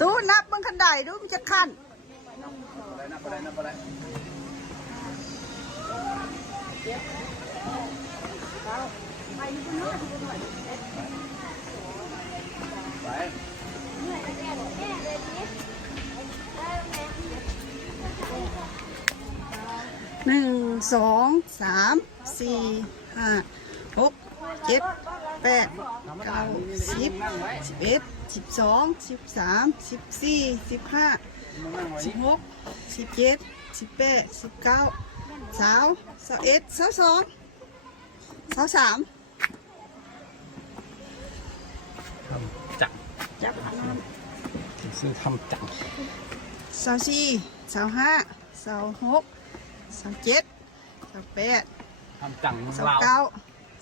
ดูนับมันขันไดดูมันจะขั้นหนึ่งสองสามสี่ห้า หกเจ็ดแปดเก้าสิบนั่งไว้สิบเอ็ดสิบสองสิบสามสิบสี่สิบห้านั่งไว้สิบหกสิบเจ็ดสิบแปดสิบเก้าสาวสาวเอ็ดสาวสองสาวสามทำจังจับหางซื้อทำจังสาวสี่สาวห้าสาวหกสาวเจ็ดสาวแปดทำจังสามเราเก้า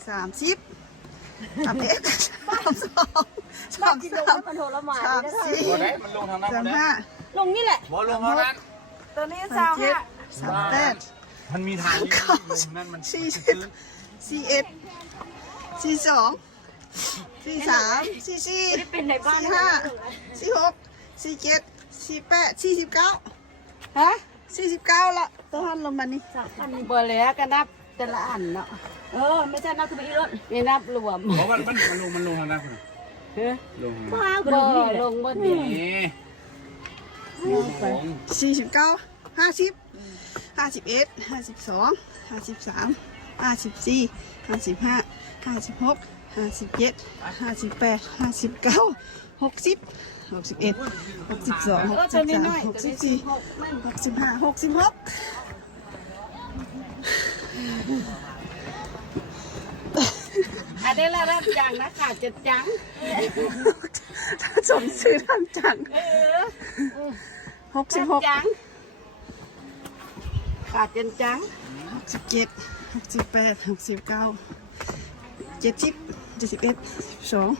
สามสิบสามเอ็ดสามสองสาบ้านมกินลงสามมันโทรมานสามนะสี่บ่ได้มันลงทางนั้นสามบ่ได้ห้าลงนี่แหละ บ่ลงทางนั้นตัวนี้สาสามวเจ็ดห้าสามแปด มันมีทางนี้ลงนั่นมันสี่สิบ สี่เอ็ดสี่สองสี่สามสี่สี่ไม่ได้เป็นในบ้านสี่ห้าสี่หกสี่เจ็ดสี่แปดสี่สิบเก้าฮะสี่สิบเก้าละตัวหันลงมานี่สามพันเบอร์เลยก็นับแต่ละอันเนาะ เออไม่ใช่นับคือไปอีรถไม่นับรวมเพราะมันมันมันลงมันลงทางนั้นคุณเฮ้ยลงบ้าเบอร์ลงบนนี้นี่ลงสี่สิบเก้าห้าสิบห้าสิบเอ็ดห้าสิบสองห้าสิบสามห้าสิบสี่ห้าสิบห้าห้าสิบหกห้าสิบเจ็ดห้าสิบแปดห้าสิบเก้าหกสิบหกสิบเอ็ดหกสิบสองหกเออสิตัวบนี้สามน้อยหกตัวสิบนี้สี่หกมันหกสิบห้าหกสิบหก อันนี้ละรับจังนะขาดจุดจัง สมซื้อทำจังเออหกสิบหกจังขาดจนจังหกสิบเจ็ดหกสิบแปดหกสิบเก้าเจ็ดสิบเจ็ดสิบเอ็ดสิบสอง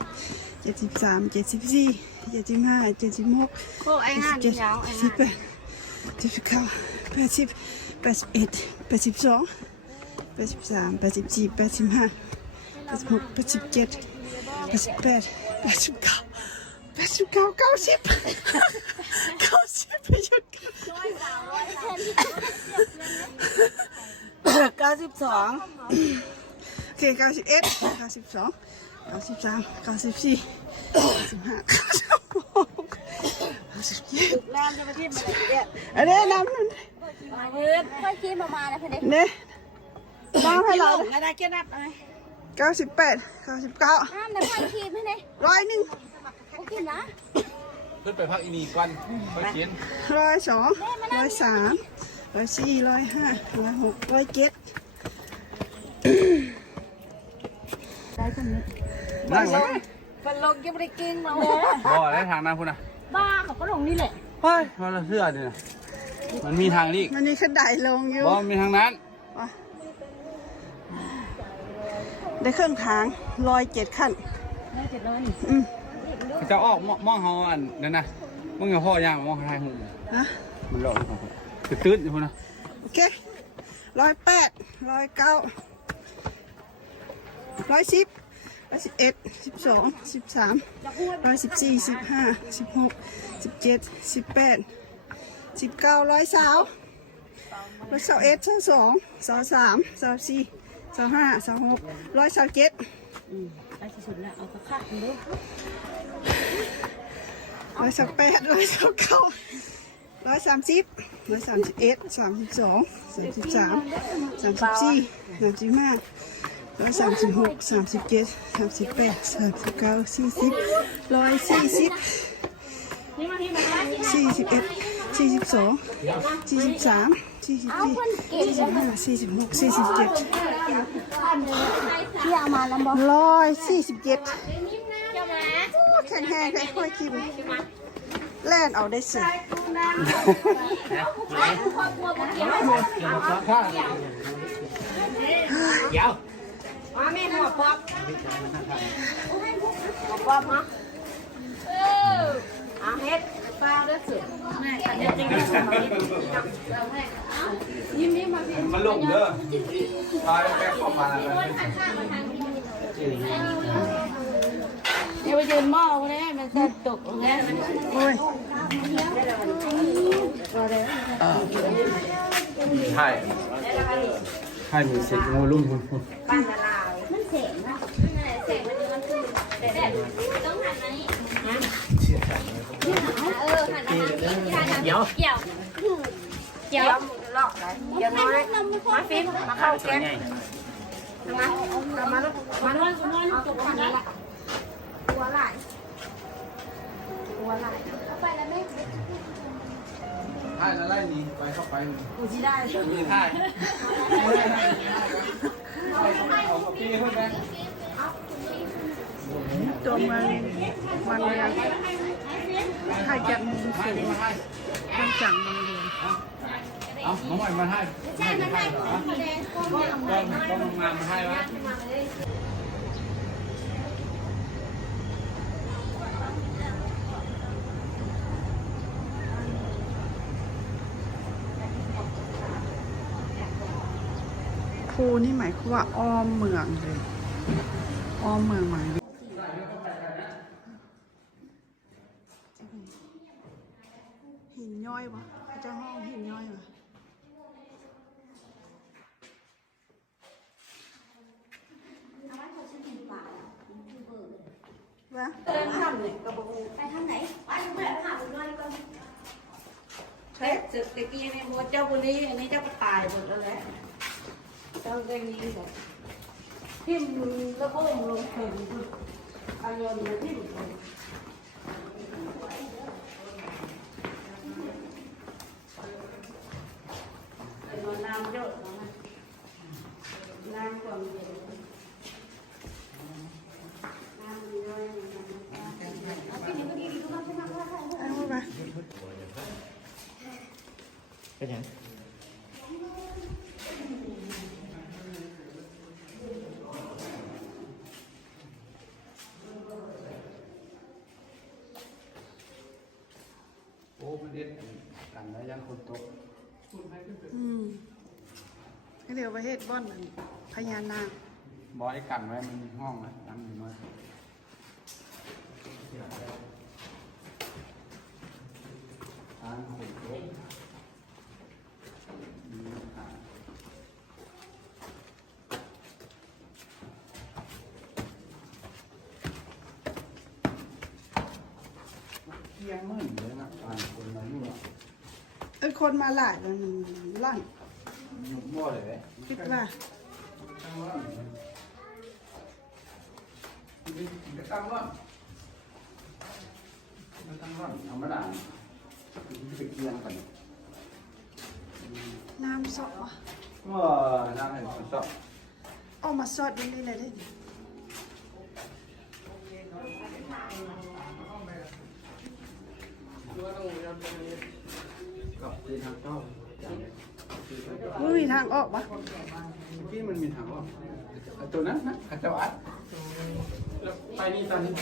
เจ็ดสิบสามเจ็ดสิบสี่เจ็ดสิบห้าเจ็ดสิบหกพวกไอ้ห้าเจ็นี่ดยาวไอ้สิห้าบแปดเจ็ดสิบเก้าแปดสิบแปดสิบเอ็ดแปดสิบสองแปดสิบสามแปดสิบสี่แปดสิบห้า แปดสิบหกแปดสิบเจ็ดแปดสิบแปดแปดสิบเก้าแปดสิบเก้าเก้าสิบเก้าสิบไปหยุดกันเก้าสิบสองโอเคเก้าสิบเอ็ดเก้าสิบสองเก้าสิบสามเก้าสิบสี่เก้าสิบห้าเก้าสิบหกเก้าสิบเจ็ดแรงจะมาที่มันเนี่ยอันนี้น้ำมันมาเพื่อนค่อยคิดประมาณนะเพื่อนเนี่ยน้ำให้เราลงอะไรแค่นับอะไร เก้าสิบแปดเก้าสิบเก้าน้ำในค่อยคิดไม่ได้ร้อยหนึ่งโอเคนะขึ้นไปพักอีนีก่อนค่อยเขียนร้อยสองร้อยสามร้อยสี่ร้อยห้าร้อยหกร้อยเจ็ดนั่งไว้มันลงยังไม่ได้กินมาบ่ได้ทางนั้นคุณน่ะบ้าเขาก็ลงนี่แหละเฮ้ยมันละเสื้อนี่นะมันมีทางนี้มันมีขันไดลงอยู่บ่มีทางนั้น ได้เครื่องทางร้อยเจ็ดขั้นน่าจะนอนอืมเขาจะออกมองเฮาอันนั่นนะมึงกับพ่อย่างมองทายหูฮะมันหลอกคือตื้นอยู่พุ่นนะโอเคร้อยแปดร้อยเก้าร้อยสิบร้อยสิบเอ็ดสิบสองสิบสามร้อยสิบสี่สิบห้าสิบหกสิบเจ็ดสิบแปดสิบเก้าร้อยสาวร้อยสาวเอ็ดสาวสองสาวสามสาวสี่ สาวห้าสาวหกร้อยสาวเจ็ดไปที่สุดแล้วเอากระคักดู ร้อยสาวแปดร้อยสาวเก้าร้อยสามสิบร้อยสามสิบเอ็ดสามสิบสองสามสิบสามสามสิบสี่สามสิบห้าร้อยสามสิบหกสามสิบเจ็ดสามสิบแปดสามสิบเก้าสี่สิบร้อยสี่สิบสี่สิบเอ็ด สี่สิบสองสี่สิบสามสี่สิบสี่สี่สิบห้าสี่สิบหกสี่สิบเจ็ดที่เอามาแล้วบอกร้อยสี่สิบเจ็ดแข็งแรงเลยค่อยคิมแล่นเอาได้สิเดี๋ยวมาแม่หัวป๊อปหัวป๊อปฮะเอออาเฮ็ดฟาวได้สุดแม่อันนี้จริง ยิ้มยิ้มมาพี่มันลงเด้อพาแป๊บเข้ามาเดี๋ยวไปยืนหม้อก็ได้มันจะตกแล้วโอ้ยใช่ใช่มีเสิงูลุ่มคุณเสกนะ เดี๋ยวเกี่ยวเกี่ยวเลาะเดี๋ยวน้อยมาฟิล์มมาเข้าแก๊สมาเอามาลูกมาลูกมาลูกตกมาแล้วตัวไหลตัวไหลเข้าไปแล้วแม่ใช่แล้วไล่นี้ไปเข้าไปกูจะได้มีท่ายเอาพี่เพื่อน ไหมตัวมืองมันเรียงถ่าจากมุมสูงให้มาให้ทางจังมันเรียเอาน้องใหม่มาให้ใช่มาให้ต้องต้องงานมาให้วะภูนี่หมายความว่าอ้อมเมืองเลยอ้อมเมืองหมาย หินย่อยวะเขาจะห้องหินย่อยวะวะไปทางไหนไปไปหาบุญน้อยก่อนเฮ้ยสึกตะกี้นี่โมเจ้าบุรีอันนี้เจ้าก็ตายหมดแล้วแหละเจ้าเรื่องนี้แบบทิ่มแล้วก็ลงถึงอายนเลยทิ่มลงเป็นวันน้ำเยอะนะน้ำความเย็นน้ำมีน้อย เอาวะ เป็นยังโอ้มันเด็ดกันแล้วยังคนตกอืมให้เดี๋ยวประเทศบ้อสันพญานาค บอยกันไว้มันมีห้องนะน้ำมีมาทางคนตกเที่ยงมื่นเลยนะอ่านคนมาอยู่อะเอ้ยคนมาหลายแล้วหนึ่งล่างอยู่มั่วเลยเว้ยคิดว่าตั้งร่อนไม่ตั้งร่อนไม่ตั้งร่อนธรรมดาไปเกี่ยงกันน้ำสอก็น้ำให้คนชอบเอามาซอดมันนี่เลยได้ กับตีทางเข้าอุ้ยทางออกวะที่มันมีทางออกตัวนั้นนะขัดจังหวัดแล้วไปนี่ตอนนี้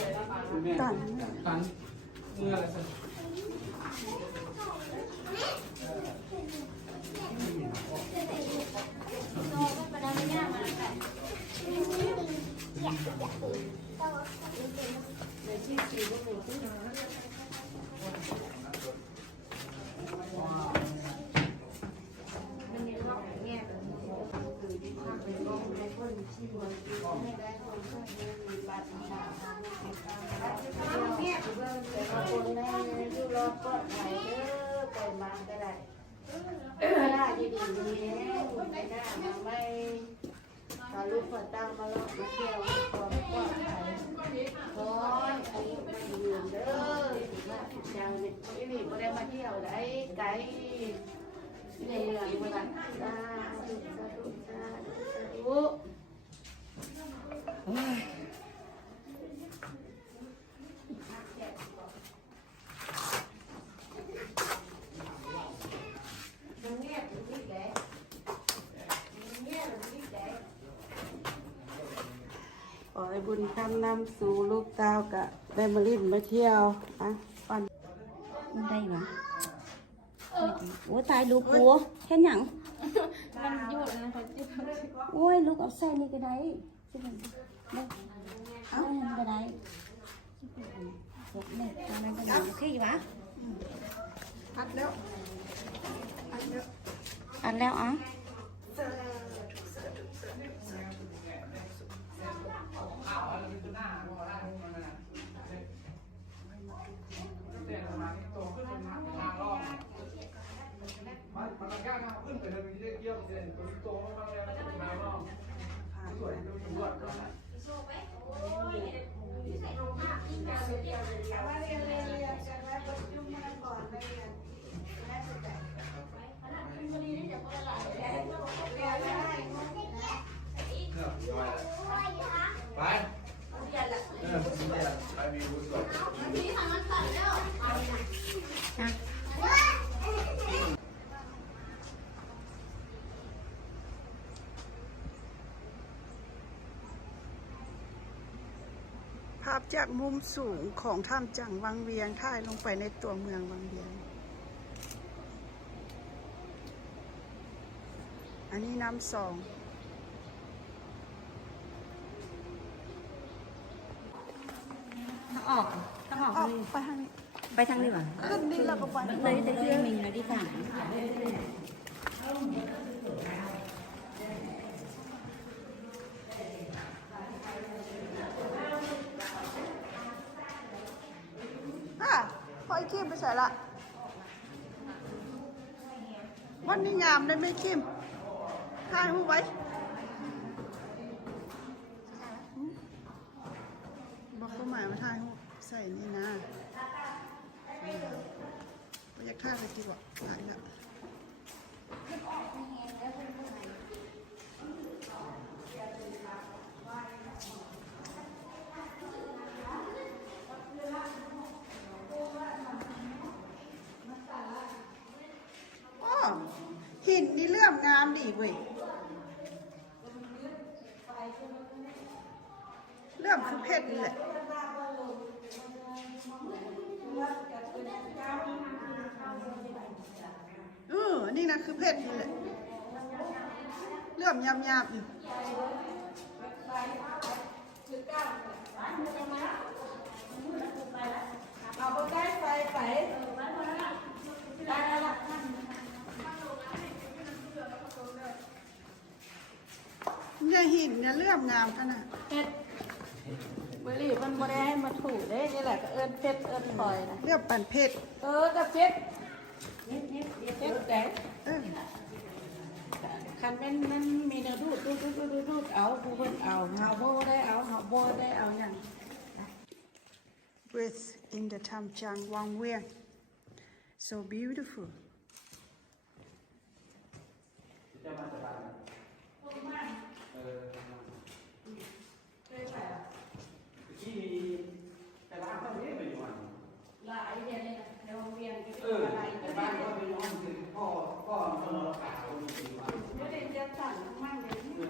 คุณแม่ตันตันเมื่อไรสัก ลูกคนตั้งมาลอกมาเที่ยวความปลอดภัยขอให้มันยืนเด้อถึงว่าเจ้าเนี่ยไม่มีบ่ได้มาเที่ยวได้ไกลในเรื่องบ่ได้สาธุสาธุสาธุขอให้บุญคำนำสู่ลูกเต้ากะได้มาลิ้นมาเที่ยวอะปันได้เหรอ โอ้ยตายลูกกูเห็นหยังมันยุ่งนะคะโอ้ยลูกเอาใส่นี่ก็ได้เอาก็ได้นี่ตอนหนก็ได้โอเคอยู่ะอัดแล้วอัดแล้วอ๋อ ไปไปมีบุญสวดภาพจากมุมสูงของถ้ำจังวังเวียงถ่ายลงไปในตัวเมืองวังเวียง อันนี้น้ำสอง ถ้าออกถ้าออก ออก นี่ ไปทางนี้ ไปทางนี้วะขึ้นนี่แล้วก็ไปเลยแต่เรื่องมิงนะดิค่ะอะพอไอ้คิมไปใส่ละ วันนี้งามได้ไหมคิมถ่ายรูไว้หืมบอกเขาหมายมาถ่ายรูปใส่นี่นะไปอยากถ่ายไปดีกว่าถ่ายแล้วอ้อหินนี่เลื่อมงามดี เว้ยเลื่อมคือเพชรนี่แหละเออนี่นะคือเพชรนี่แหละเลื่อมยำยาบๆอยู่เอาไปได้ไฟไปได้แล้ว ล่ะเนี่ยหินเนี่ยเลื่อมงามขนาดเฮ็ดบริมันบ่ได้ให้มาถูกเด้นี่แหละก็เอิ้นเพชรเอิ้นพลอยนะเลื่อมปันเพชรเออกับเพชรเพชรแดงเออคันแม่นมันมีแนวดูดดูดดูดดูดดูดเอาผู้เพิ่นเอาเฮาบ่ได้เอาเฮาบ่ได้เอาหยัง breathe in the Tamjang Wang Weang so beautiful ที่แต่ร้านเขาเนี่ยไปอยู่อะ หลายเดือนเลยนะในโรงเรียนก็ เออแต่บ้านเขาไปนอนคือพ่อพ่อเขานอนป่าเขาอยู่ที่บ้าน บ่ได้เรียนสั่งมันเลยนี่ วั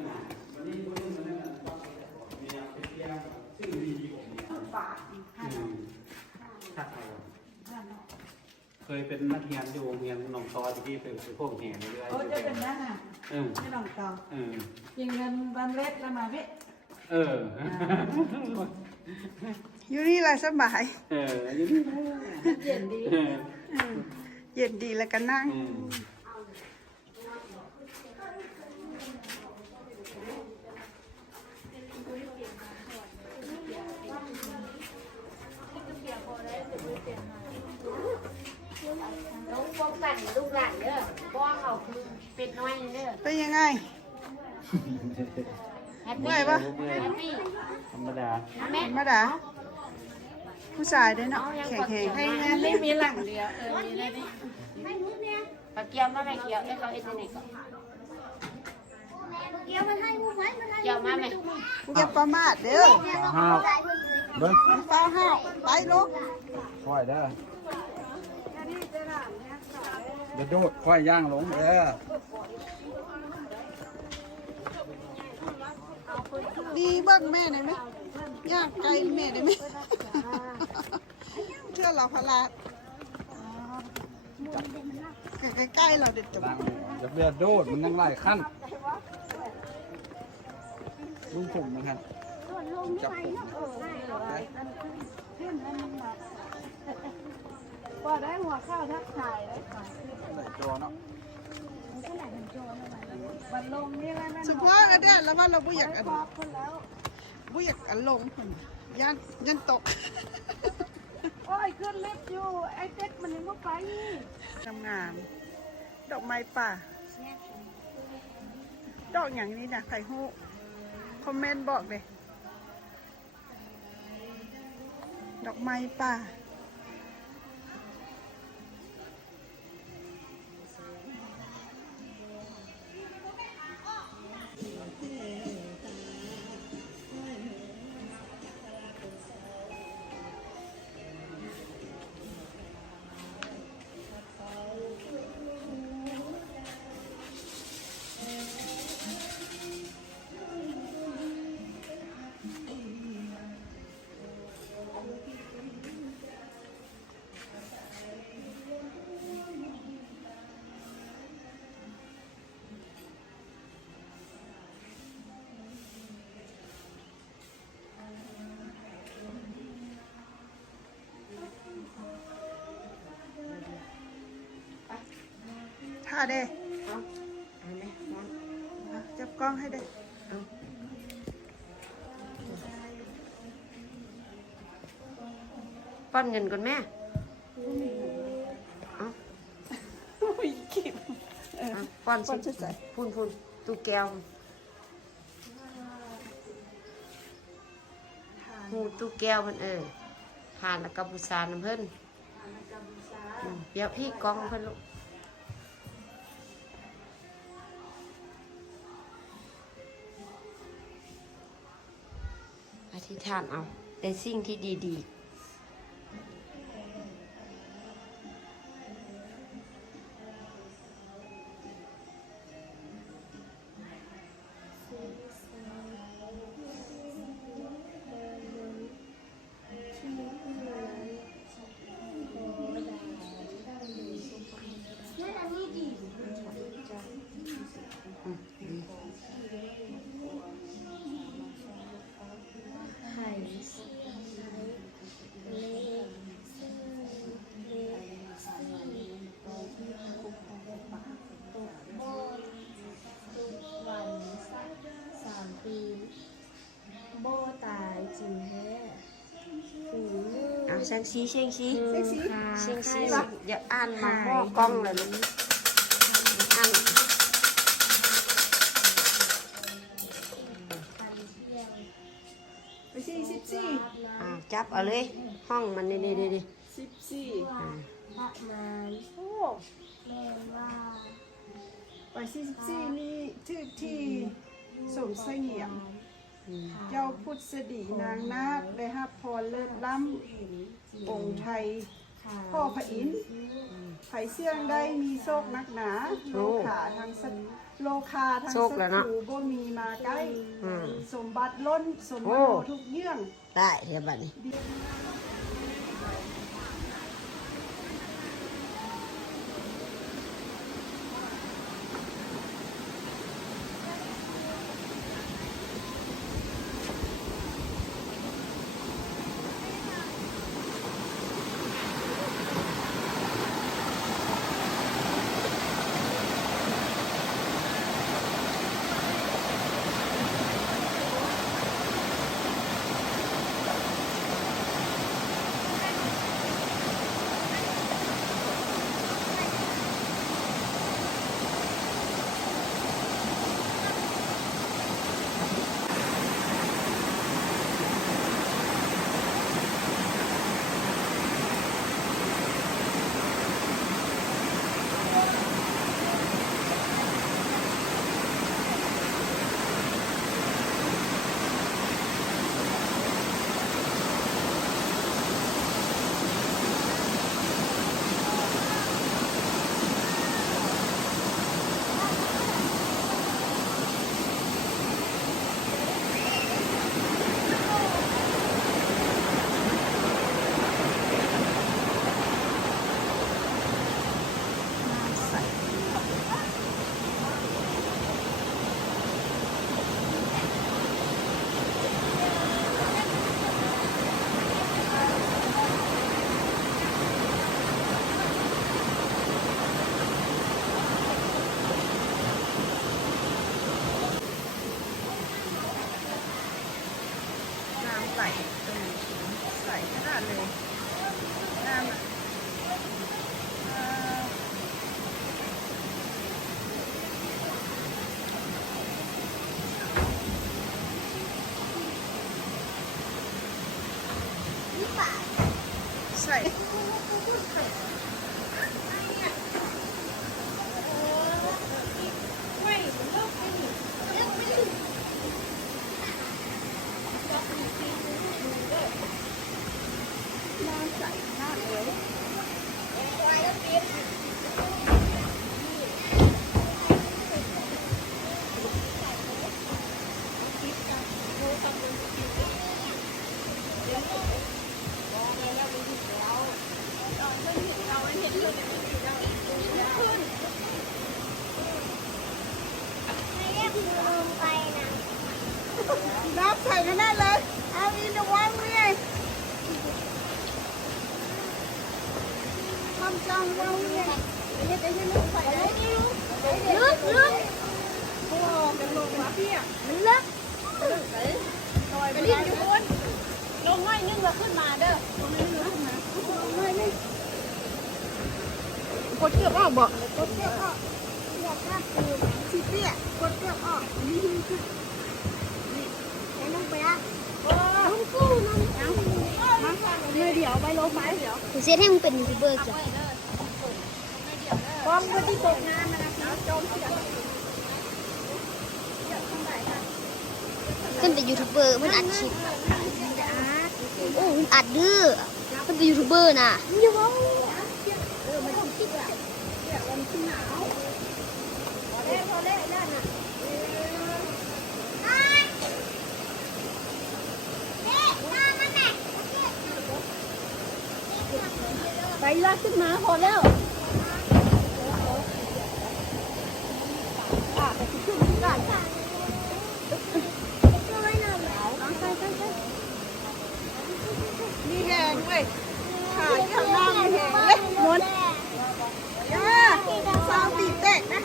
นนี้วันนี้วันนี้มันต้องไปแต่ก่อนมีไปเที่ยวซึ่งดีผมเนี่ย ฝาก เคยเป็นนักเรียนอยู่โรงเรียนหนองตอที่เป็นพวกแห่เรื่อยโอ้จะเป็นนั่นน่ะเออไม่ต้องต่อเออยิงเงินวันเล็กแล้วมาเว้เอออยู่นี่แหละสบาย เอออยู่นี่เย็นดีเออเออเย็นดีแล้วก็นั่ง อืม น้องป้องกันลูกหลานเด้อเพราะว่าเขาคือ เป็ดน้อยเด้อเป็นยังไงแฮปเมื่ปี้อยปะแฮปปี้ธรรมดาแม่ธรรมดา ผู้ชายด้วยเนาะแข็งแข็งให้งานไม่มีหลังเดียวเออมีได้ดิปลาเกียวมาแม่เกียวเอ้ยเขาเอ็ดที่ไหนก่อนเกี่ยวมันให้มูไว้มันให้เกียวมาแม่อย่าประมาทเด้อห้าวเบิ้งมันฟ้าห้าวไปลูกค่อยเด้อ เดี๋ยวโดดค่อยย่างลงเด้อดีเบิ้งแม่ได้ไหมย่างไกลแม่ได้ไหมเชื่อเราพลาดใกล้ๆเราเด็ดจบล้างจะเบียดโดดมันยังไล่ขั้นลุงผมนะครับโจับผม บบพอได้หัวข้าวทักทายเลยใส่จอเนาะวันลงนี่แล้วนั่นเฉพาะอันเนี้ยแล้วว่าเราไม่อยากอันไม่อยากอันลงคนยันยันตก โอ้ยขึ้นลิฟต์อยู่ ไอ้เต็กมันยังไม่ไปงามงามๆดอกไม้ป่า ดอกอย่างนี้นะใครฮู้คอมเมนต์บอกเลยดอกไม้ป่า ท่าเด้เอาเอาไหมน้องอะจับกล้องให้เด้ป้อนเงินก่อนแม่เอาอุ้ยคิดเอาป้อนป้อนชุดใส่พูนพูนตูแก้วหูตูแก้วมันเออทานแล้วก็บูชาน้ำเพิ่นอืมเดี๋ยวพี่กองเพิ่นลูก ธิษฐานเอาแต่สิ่งที่ดี ๆ เอาเชียงซีเชียงซีเชียงซีเชียงซีอย่าอ่านมาหม้อกล้องเลยลูกอ่านไปสี่สิบสี่อ่าจับเอาเลย ห้องมันนี่นี่นี่สิบสี่พักนานโอ้แม่ว่าไปสี่สิบสี่นี่ที่ที่สมเสงี่ยม เจ้าพุทธสดีนางนาคได้รับพรเลิศล้ำองค์ไทย พ่อพระอินทร์ไผเสื่องได้มีโชคนักหนา โลขาทางสัตโลคาทางสัตว์บ่มีมาใกล้อืมสมบัติล้นสมบัติทุกเยื่อง ได้เดี๋ยวบัดนี้ ใส่ตรงนี้ใส่ขนาดเลยน้ำอะเอ่อ ใส่น้ำใส่ขนาดเลย น้ำใส่ขนาดเลย เอาอีนวังเนี่ยทำจังวังเนี่ยเดี๋ยวจะให้ลูกใส่เลย ลึกลึก โอ้จะลงมาเพี่ย มันลึก ลอยไป รี ได้ บอยู่บนลงง่อยนึงแล้วขึ้นมาเด้อ กดเกือบออกบอก กดเชือกออกอยากได้ปูน สิเปี้ยกด เกือบออกแล้วลงไปละลงกู้นั่นเอาเลยเดี๋ยวไปลงไหมเดี๋ยวกูเซตให้มึงเป็นยูทูบเบอร์จ้ะพร้อมคนที่ตกงานมานะจมที่ขึ้นเป็นยูทูบเบอร์มันอัดคลิปโอ้มันอัดดื้อมันเป็นยูทูบเบอร์น่ะอย่าว่าเออมันคิดอะมันขึ้นหนาวพอแล้วพอแล้วนั่นน่ะ ไปลากขึ้นมาพอแล้วอะแต่ขึ้นขึ้นได้มีแหงเว้ยขาข้างล่างมีแหงเว้ยมนย่าสาวตีเตะนะ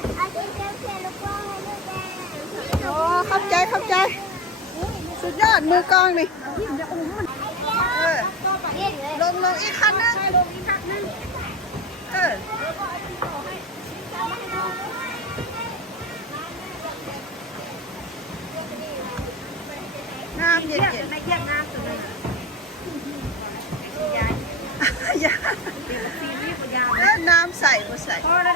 โอ้เข้าใจเข้าใจ สุดยอดมือกองนี่ลงลงอีกคันนึงลงอีกคันนึง เออน้ำเย็นเย็นไม่เยี่ยงน้ำตัวนั้นยาแล้วน้ำใส่ก็ใส่พอแล้ว